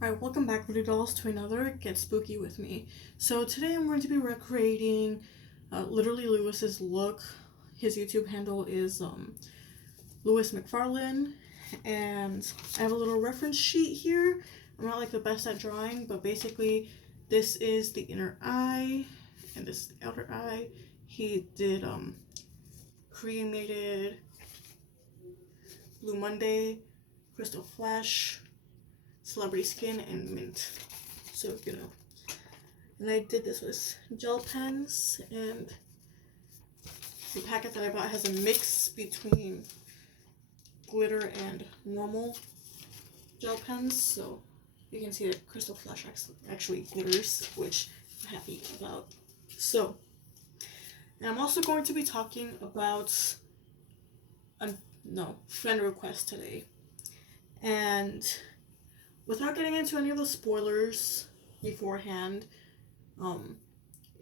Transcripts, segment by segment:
Alright, welcome back, Voodoo Dolls, to another Get Spooky with Me. So today I'm going to be recreating literally Lewis's look. His YouTube handle is Lewis McFarlane, and I have a little reference sheet here. I'm not like the best at drawing, but basically this is the inner eye, and this is the outer eye. He did cremated Blue Monday, Crystal Flash, Celebrity Skin, and Mint. So, and I did this with gel pens, and the packet that I bought has a mix between glitter and normal gel pens, so you can see that Crystal Flash actually glitters, which I'm happy about. So, and I'm also going to be talking about friend request today. And without getting into any of the spoilers beforehand,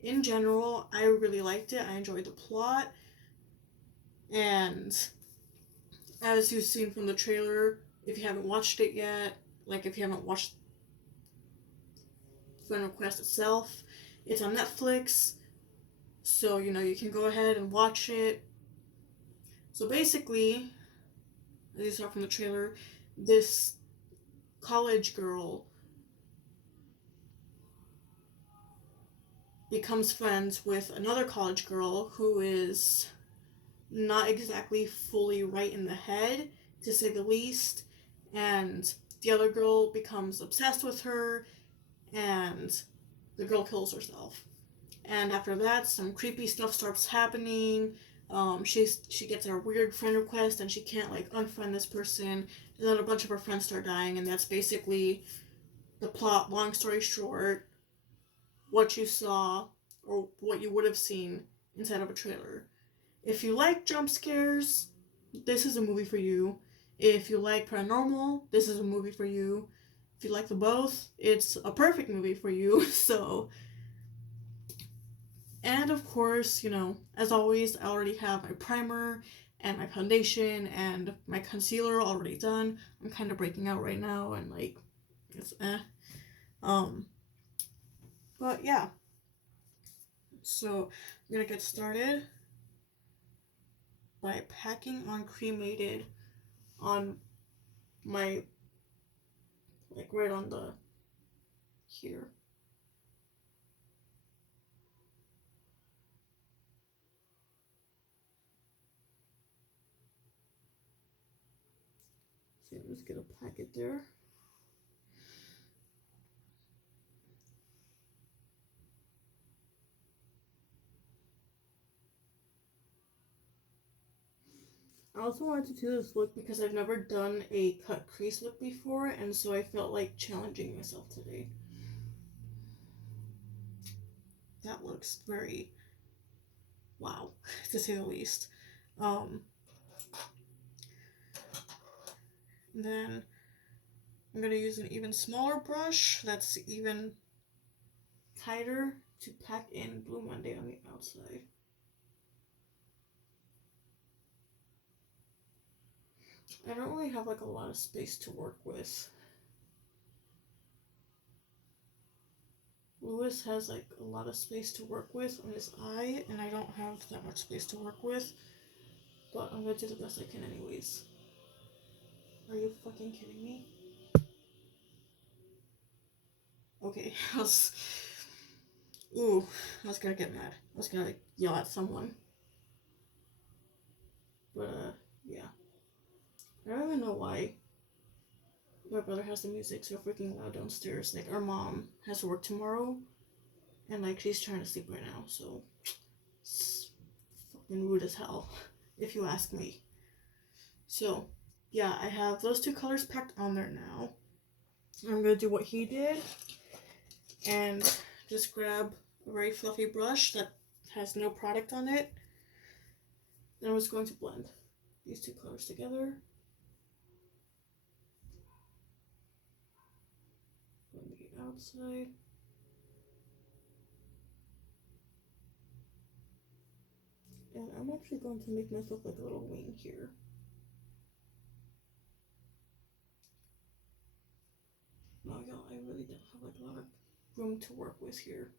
in general, I really liked it. I enjoyed the plot, and as you've seen from the trailer, if you haven't watched it yet, like if you haven't watched Friend Request itself, it's on Netflix, so you can go ahead and watch it. So basically, as you saw from the trailer, this college girl becomes friends with another college girl who is not exactly fully right in the head, to say the least, and the other girl becomes obsessed with her, and the girl kills herself. And after that, some creepy stuff starts happening. She gets a weird friend request, and she can't unfriend this person, and then a bunch of her friends start dying, and that's basically the plot. Long story short, what you saw, or what you would have seen inside of a trailer. If you like jump scares, this is a movie for you. If you like paranormal, this is a movie for you. If you like the both, it's a perfect movie for you. So, and of course, as always, I already have my primer and my foundation and my concealer already done. I'm kind of breaking out right now, and it's but yeah. So I'm gonna get started by packing on cremated on my, right on the here. So let's get a packet there. I also wanted to do this look because I've never done a cut crease look before, and so I felt like challenging myself today. That looks very wow, to say the least. Then I'm gonna use an even smaller brush that's even tighter to pack in Blue Monday on the outside. I don't really have a lot of space to work with. Lewis has a lot of space to work with on his eye, and I don't have that much space to work with, but I'm gonna do the best I can anyways. Are you fucking kidding me? Okay, I was gonna get mad. I was gonna yell at someone. But yeah. I don't even know why my brother has the music so freaking loud downstairs. Our mom has to work tomorrow, and she's trying to sleep right now, so it's fucking rude as hell, if you ask me. So yeah, I have those two colors packed on there now. I'm gonna do what he did and just grab a very fluffy brush that has no product on it. Then I'm just going to blend these two colors together. On the outside. And I'm actually going to make myself a little wing here. Oh yeah, I really don't have like a lot of room to work with here.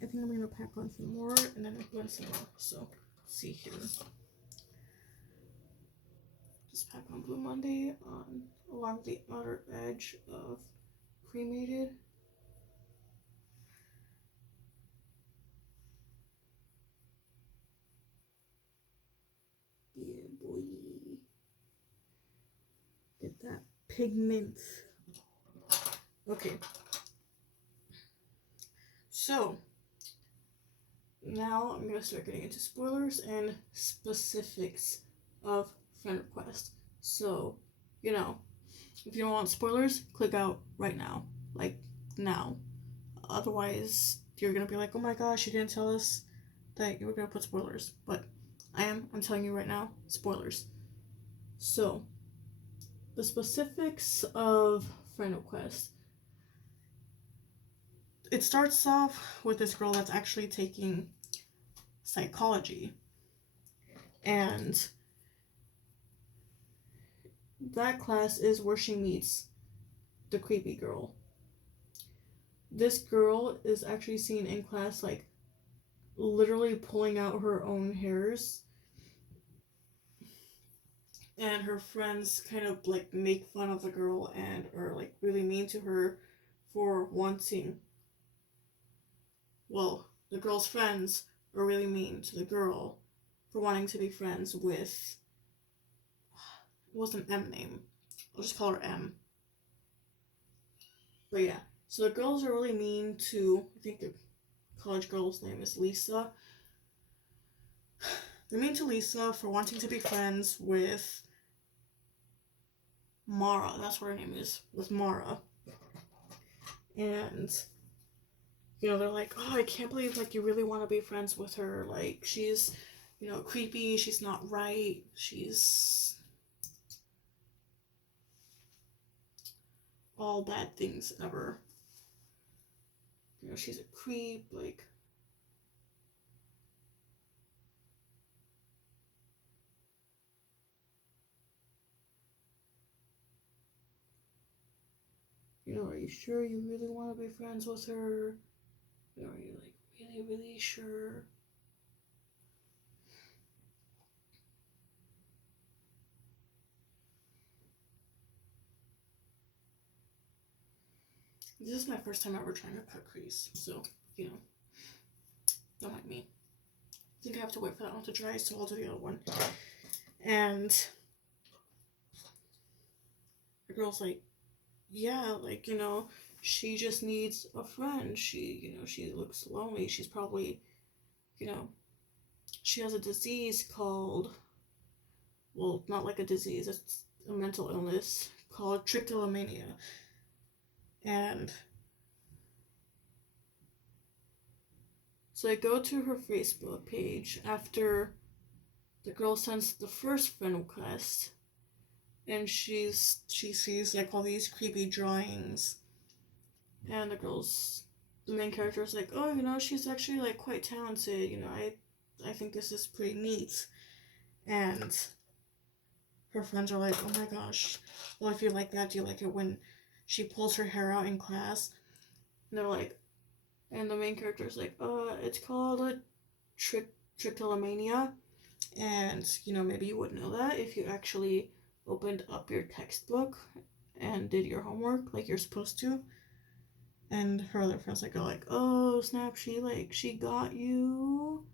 I think I'm gonna pack on some more and then I'll blend some more. So, see here. Just pack on Blue Monday on along the outer edge of Cremated. Yeah, boy. Get that pigment. Okay. So, now I'm going to start getting into spoilers and specifics of friend request. So, you know, if you don't want spoilers, click out right now. Like, now. Otherwise, you're going to be like, oh my gosh, you didn't tell us that you were going to put spoilers. But I'm telling you right now, spoilers. So, the specifics of friend request. It starts off with this girl that's actually taking psychology. And that class is where she meets the creepy girl. This girl is actually seen in class, like, literally pulling out her own hairs. And her friends kind of, like, make fun of the girl and are, like, really mean to her for wanting... Well, the girl's friends are really mean to the girl for wanting to be friends with... It was an M name. I'll just call her M. But yeah, so the girls are really mean to, I think the college girl's name is Lisa. They're mean to Lisa for wanting to be friends with Mara. That's what her name is, with Mara. And, you know, they're like, oh, I can't believe, like, you really want to be friends with her. Like, she's, you know, creepy. She's not right. She's all bad things ever. You know, she's a creep, like... You know, are you sure you really want to be friends with her? You know, are you, like, really, really sure? This is my first time ever trying to cut crease, so, you know, don't mind me. I think I have to wait for that one to dry, so I'll do the other one. And the girl's like, yeah, like, you know, she just needs a friend. She, you know, she looks lonely. She's probably, you know, she has a disease called, well, not like a disease, it's a mental illness called trichotillomania. And so I go to her Facebook page after the girl sends the first friend request, and she sees, like, all these creepy drawings, and the main character is like, oh, you know, she's actually, like, quite talented, you know, I think this is pretty neat. And her friends are like, oh my gosh, well, if you like that, do you like it when she pulls her hair out in class? And they're like, and the main character is like, it's called a trichotillomania. And, you know, maybe you would know that if you actually opened up your textbook and did your homework like you're supposed to. And her other friends like, are like, oh snap, she got you.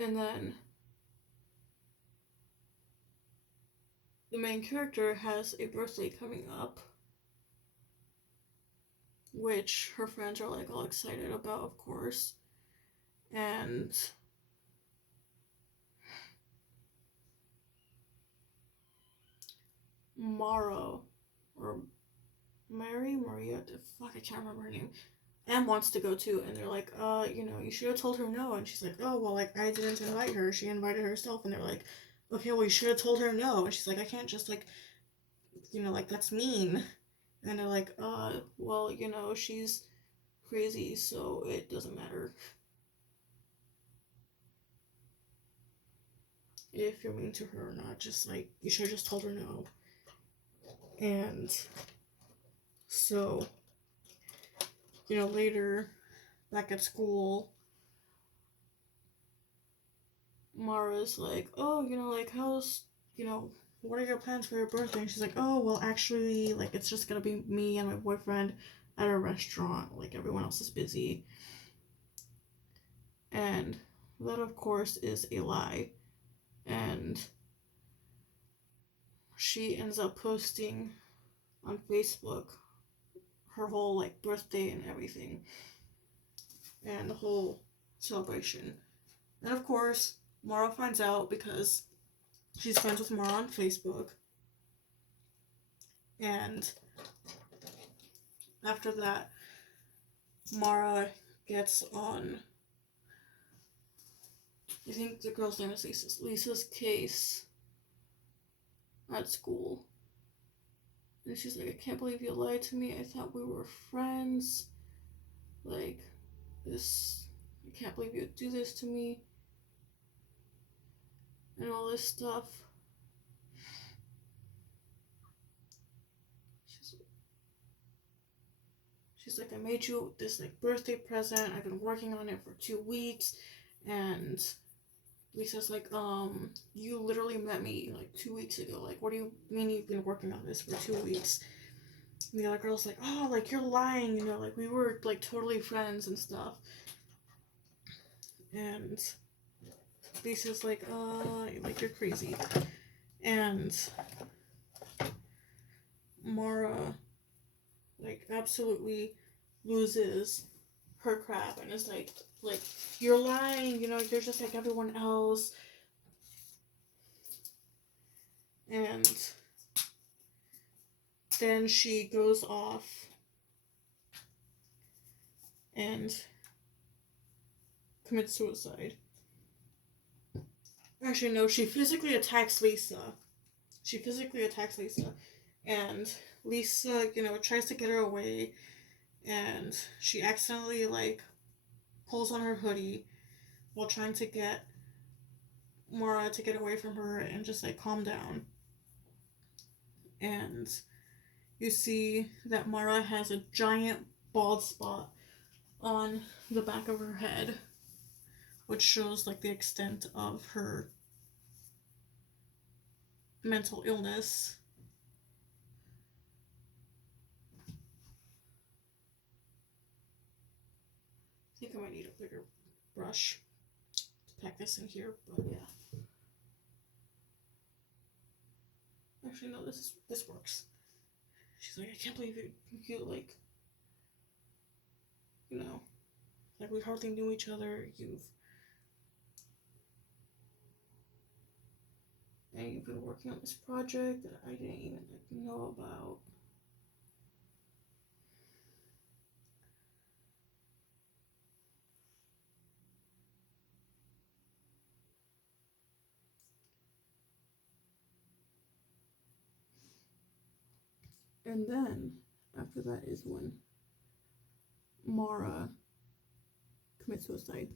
And then the main character has a birthday coming up, which her friends are, like, all excited about, of course. And Mara, or Maria, the fuck, I can't remember her name. M wants to go too, and they're like, you should have told her no. And she's like, oh, well, like, I didn't invite her. She invited herself. And they're like, okay, well, you should have told her no. And she's like, I can't just, like, like, that's mean. And they're like, well, she's crazy, so it doesn't matter if you're mean to her or not. Just, like, you should have just told her no. And so, later, back at school, Mara's like, oh, like, how's, what are your plans for your birthday? And she's like, oh, well, actually, like, it's just gonna be me and my boyfriend at a restaurant. Like, everyone else is busy. And that, of course, is a lie. And she ends up posting on Facebook her whole, like, birthday and everything. And the whole celebration. And, of course, Mara finds out because she's friends with Mara on Facebook. And after that, Mara gets on, I think the girl's name is Lisa's case at school. And she's like, I can't believe you lied to me. I thought we were friends. Like, I can't believe you would do this to me. And all this stuff. She's like, I made you this, like, birthday present. I've been working on it for 2 weeks. And Lisa's like, you literally met me, like, 2 weeks ago. Like, what do you mean you've been working on this for 2 weeks? And the other girl's like, oh, like, you're lying, like, we were, like, totally friends and stuff. And Lisa's like, like, you're crazy. And Mara, like, absolutely loses her crap and is like, you're lying, you're just like everyone else. And then she goes off and commits suicide. Actually, no, she physically attacks Lisa. And Lisa, tries to get her away, and she accidentally, like, pulls on her hoodie while trying to get Mara to get away from her and just, like, calm down. And you see that Mara has a giant bald spot on the back of her head, which shows, like, the extent of her mental illness. I think I might need a bigger brush to pack this in here, but yeah. Actually, no, this works. She's like, I can't believe you like, like, we hardly knew each other. You've been working on this project that I didn't even, like, know about. And then, after that is when Mara commits suicide.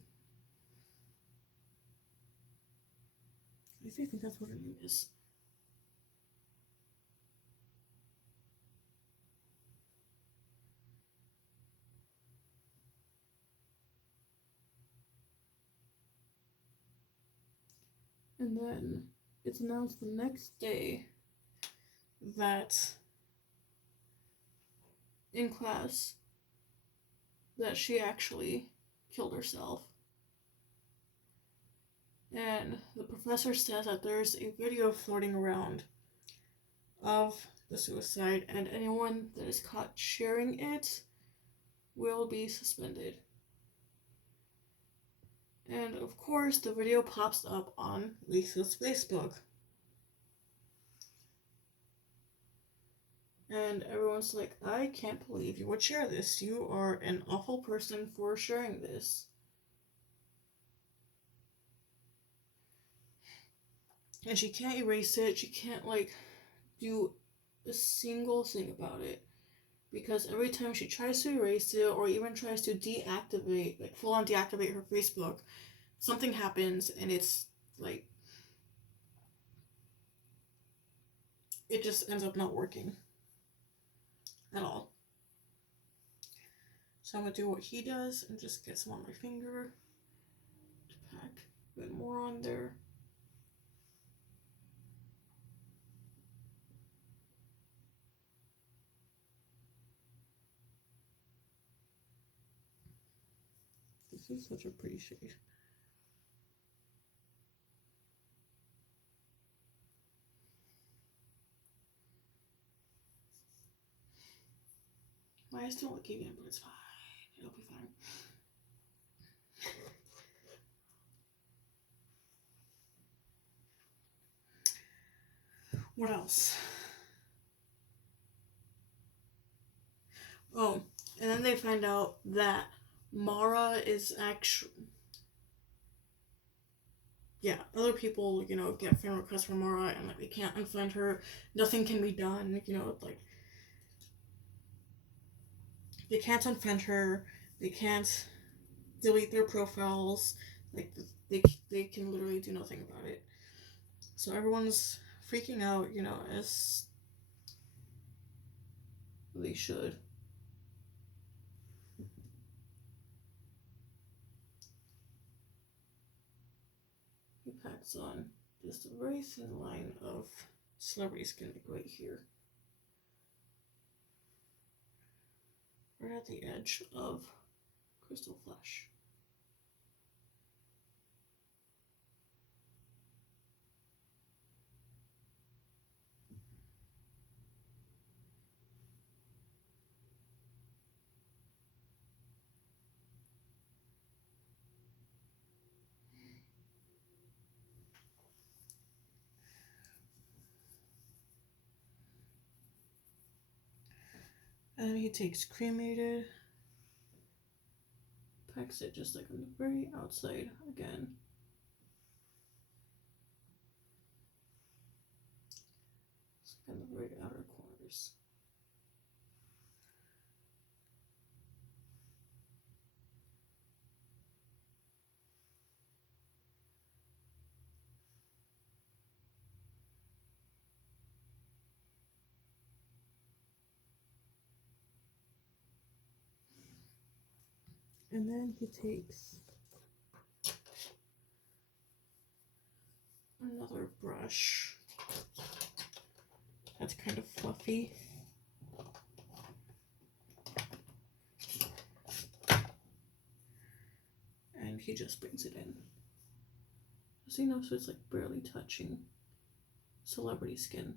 I think that's what her name is. And then it's announced the next day that in class that she actually killed herself. And the professor says that there's a video floating around of the suicide, and anyone that is caught sharing it will be suspended. And of course, the video pops up on Lisa's Facebook. And everyone's like, I can't believe you would share this. You are an awful person for sharing this. And she can't erase it. She can't, like, do a single thing about it. Because every time she tries to erase it or even tries to deactivate, like, full on deactivate her Facebook, something happens and it's, like, it just ends up not working at all. So I'm gonna do what he does and just get some on my finger to pack a bit more on there. This is such a pretty shade. My eyes don't look even, but it's fine. It'll be fine. What else? Oh, and then they find out that Mara is actually, yeah, other people, you know, get friend requests from Mara and, like, they can't unfriend her. Nothing can be done, you know, like, they can't unfriend her. They can't delete their profiles. Like, they can literally do nothing about it. So everyone's freaking out, you know, as they should. He packs on just a very thin line of celebrity skin, like right here. Right at the edge of crystal flesh. And then he takes cremated, packs it just like on the very outside again. It's like on the very outer corners. And then he takes another brush that's kind of fluffy. And he just brings it in. So, you know, so it's like barely touching celebrity skin.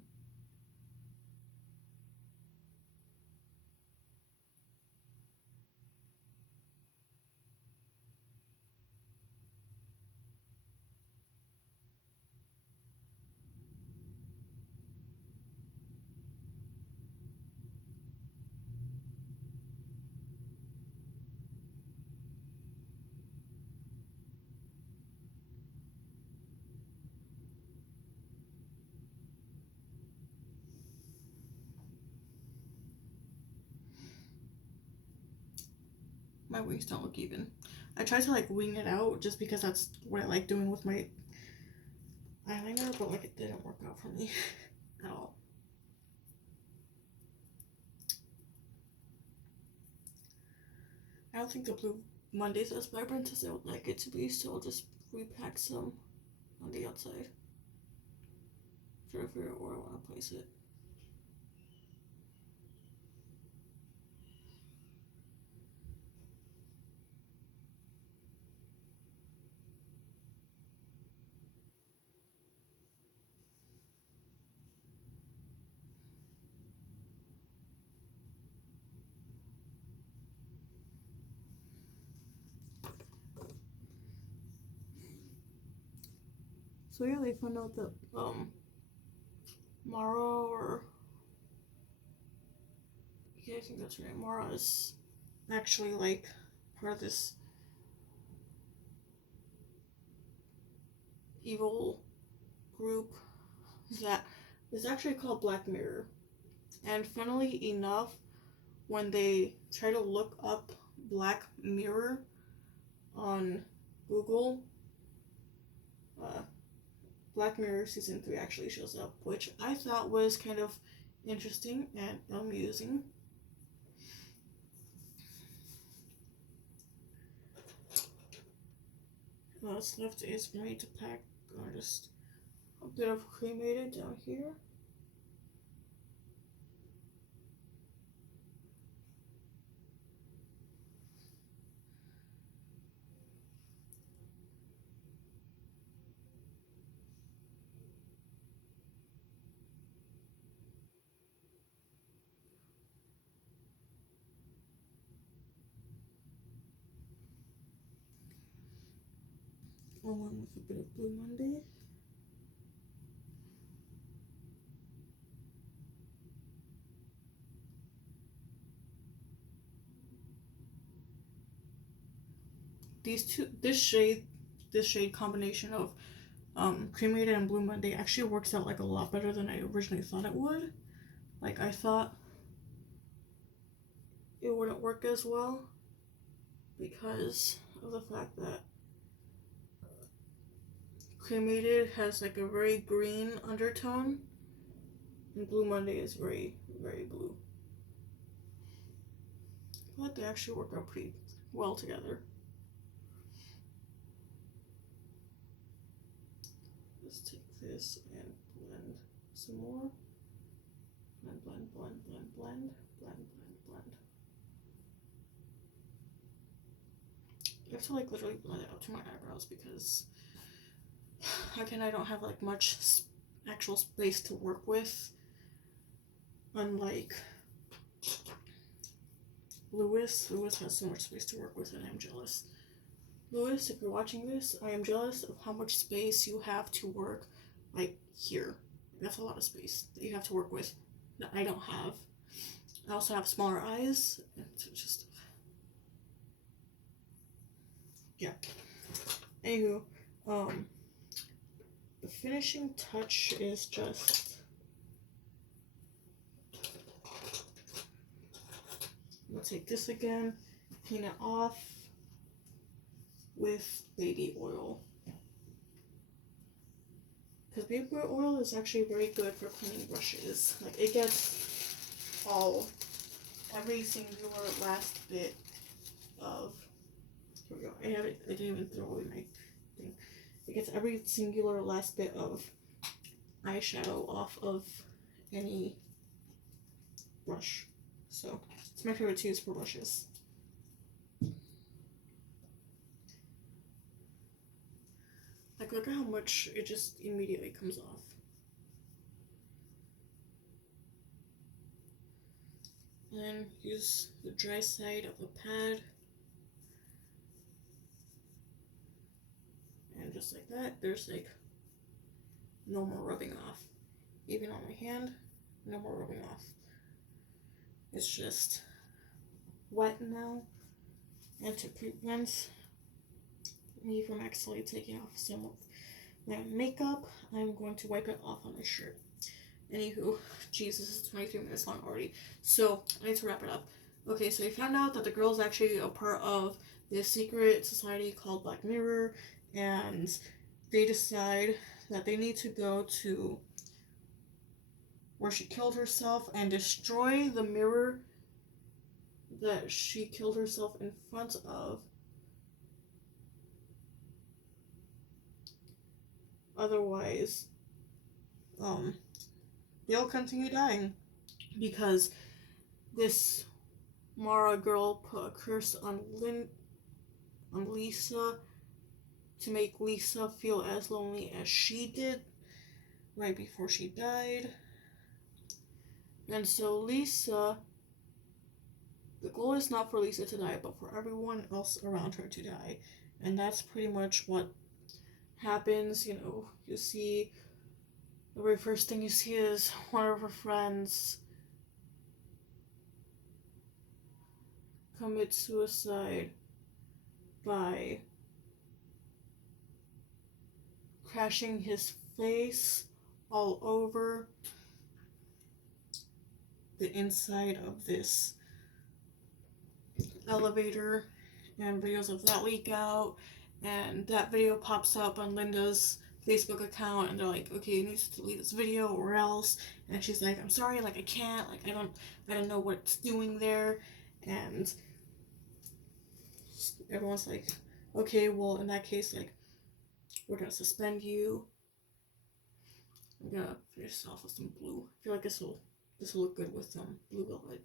My wings don't look even. I tried to like wing it out just because that's what I like doing with my eyeliner, but like it didn't work out for me at all. I don't think the Blue Monday's as vibrant as I would like it to be, so I'll just repack some on the outside. Try to figure out where I want to place it. So yeah, they found out that Mara or Yeah, I think that's right. Mara is actually like part of this evil group that is actually called Black Mirror. And funnily enough, when they try to look up Black Mirror on Google, uh, Black Mirror season 3 actually shows up, which I thought was kind of interesting and amusing. What's left is for me to pack just a bit of cremated down here. Along with a bit of Blue Monday. This shade combination of cremated and Blue Monday actually works out like a lot better than I originally thought it would. Like I thought it wouldn't work as well because of the fact that cremated has like a very green undertone and Blue Monday is very, very blue. But they actually work out pretty well together. Let's take this and blend some more. Blend, blend, blend, blend, blend, blend, blend, blend. I have to like literally blend it up to my eyebrows because again I don't have like much actual space to work with, unlike Lewis has so much space to work with and I'm jealous. Lewis, if you're watching this, I am jealous of how much space you have to work like here. That's a lot of space that you have to work with that I don't have. I also have smaller eyes. It's just yeah. Anywho, the finishing touch is just let's take this again, clean it off with baby oil. Because baby oil is actually very good for cleaning brushes. Like it gets every singular last bit of, here we go, I didn't even throw away my thing. It gets every singular last bit of eyeshadow off of any brush. So it's my favorite to use for brushes. Like look at how much it just immediately comes off. And then use the dry side of the pad. And just like that, there's like no more rubbing off. Even on my hand, no more rubbing off. It's just wet now. And to prevent me from accidentally taking off some of my makeup, I'm going to wipe it off on my shirt. Anywho, Jesus, it's 23 minutes long already. So, I need to wrap it up. Okay, so we found out that the girl's actually a part of this secret society called Black Mirror, and they decide that they need to go to where she killed herself and destroy the mirror that she killed herself in front of. Otherwise, they'll continue dying because this Mara girl put a curse on Lisa to make Lisa feel as lonely as she did right before she died. And so Lisa, the goal is not for Lisa to die, but for everyone else around her to die. And that's pretty much what happens. You know, you see, the very first thing you see is one of her friends commit suicide by crashing his face all over the inside of this elevator, and videos of that leak out, and that video pops up on Linda's Facebook account, and they're like, okay, you need to delete this video or else. And she's like, I'm sorry, like I can't, like I don't know what it's doing there. And everyone's like, okay, well in that case, like we're gonna suspend you. I'm gonna finish this off with some blue. I feel like this will look good with some blue velvet.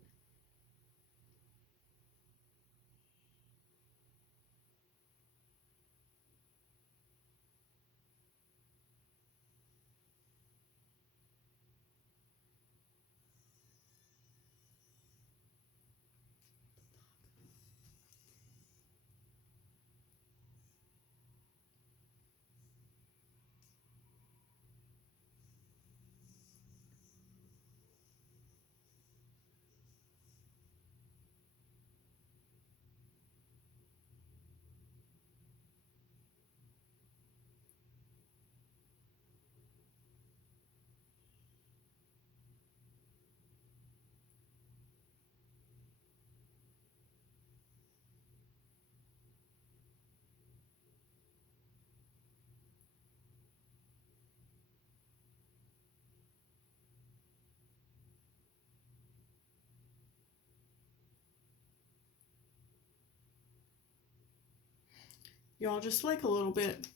Y'all, just like a little bit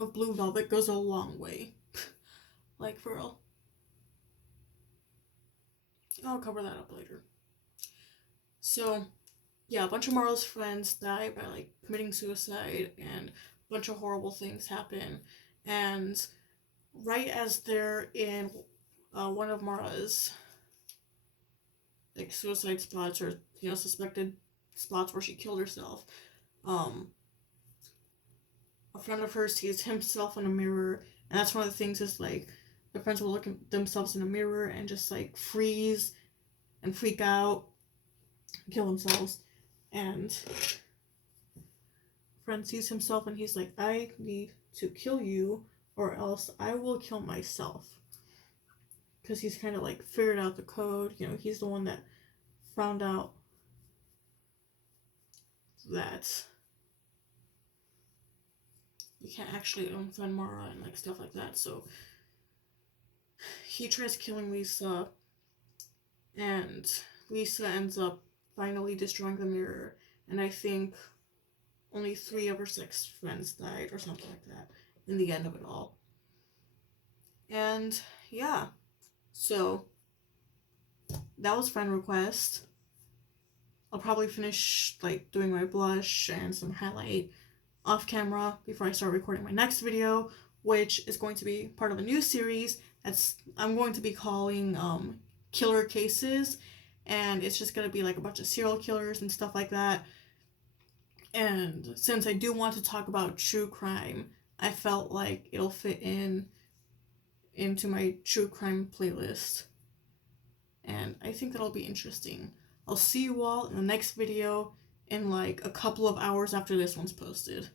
of blue velvet goes a long way. Like for real. I'll cover that up later. So, yeah, a bunch of Marlo's friends die by like committing suicide, and a bunch of horrible things happen. And right as they're in one of Mara's like suicide spots, or suspected spots where she killed herself, a friend of hers sees himself in a mirror, and that's one of the things is like the friends will look at themselves in a mirror and just like freeze and freak out, kill themselves. And friend sees himself and he's like, I need to kill you or else I will kill myself. Because he's kind of like figured out the code. He's the one that found out that you can't actually unfriend Mara and like stuff like that. So he tries killing Lisa, and Lisa ends up finally destroying the mirror. And I think only 3 of her 6 friends died or something like that in the end of it all. And yeah, so that was friend request. I'll probably finish like doing my blush and some highlight off camera before I start recording my next video, which is going to be part of a new series that's I'm going to be calling Killer Cases, and it's just going to be like a bunch of serial killers and stuff like that. And since I do want to talk about true crime, I felt like it'll fit into my true crime playlist, and I think that'll be interesting. I'll see you all in the next video in like a couple of hours after this one's posted.